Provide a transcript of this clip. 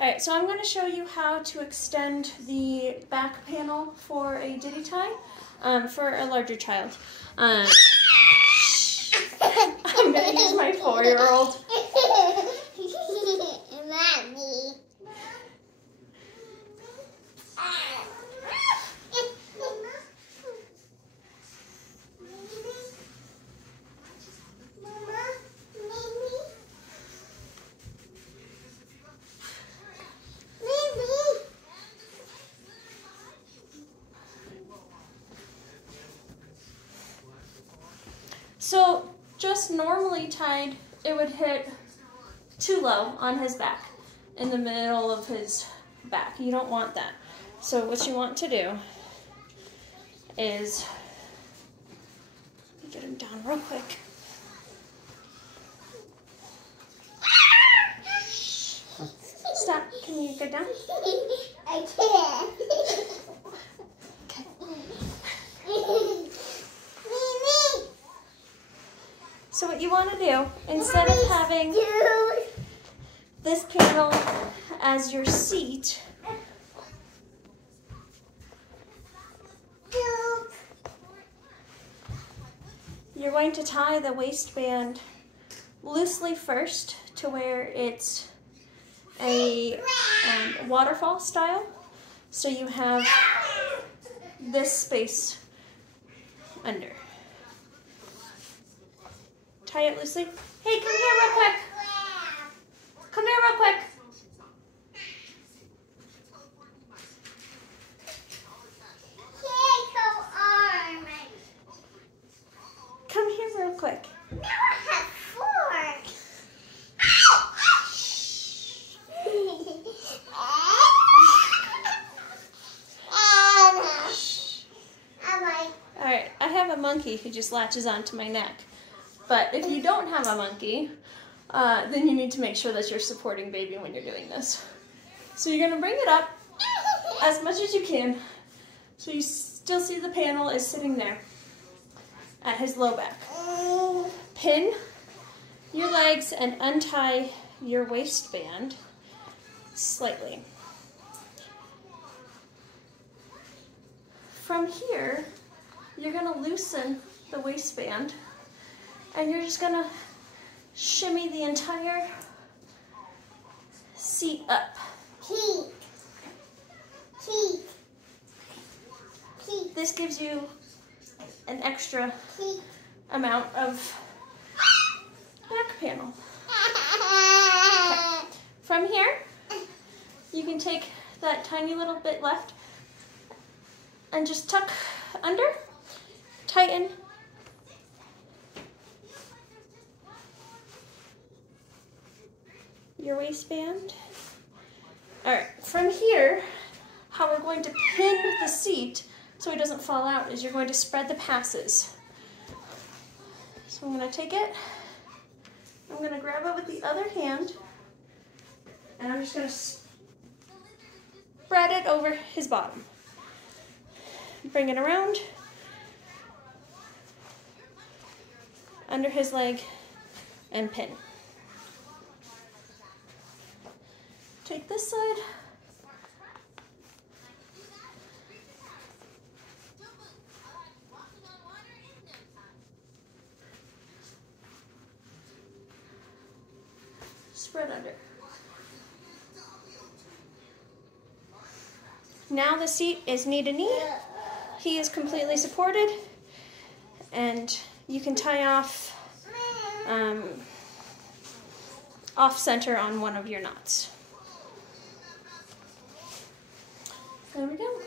Alright, so I'm going to show you how to extend the back panel for a DidyTai for a larger child. I'm going to use my 4-year-old. So just normally tied, it would hit too low on his back, in the middle of his back. You don't want that. So what you want to do is, get him down real quick. Stop, can you get down? I can't. Okay. So what you want to do, instead of having this panel as your seat, you're going to tie the waistband loosely first to where it's a waterfall style. So you have this space under. Tie it loosely. Hey, come here real quick. Come here real quick. Come here real quick. Now I have 4. Alright, I have a monkey who just latches onto my neck. But if you don't have a monkey, then you need to make sure that you're supporting baby when you're doing this. So you're going to bring it up as much as you can, so you still see the panel is sitting there at his low back. Pin your legs and untie your waistband slightly. From here, you're going to loosen the waistband, and you're just going to shimmy the entire seat up. This gives you an extra amount of back panel. Okay. From here, you can take that tiny little bit left and just tuck under, tighten, your waistband. All right, from here, how we're going to pin the seat so it doesn't fall out is you're going to spread the passes. So I'm going to take it, I'm going to grab it with the other hand, and I'm just going to spread it over his bottom. Bring it around, under his leg, and pin. Take this side. Spread under. Now the seat is knee to knee. He is completely supported, and you can tie off off center on one of your knots. There we go.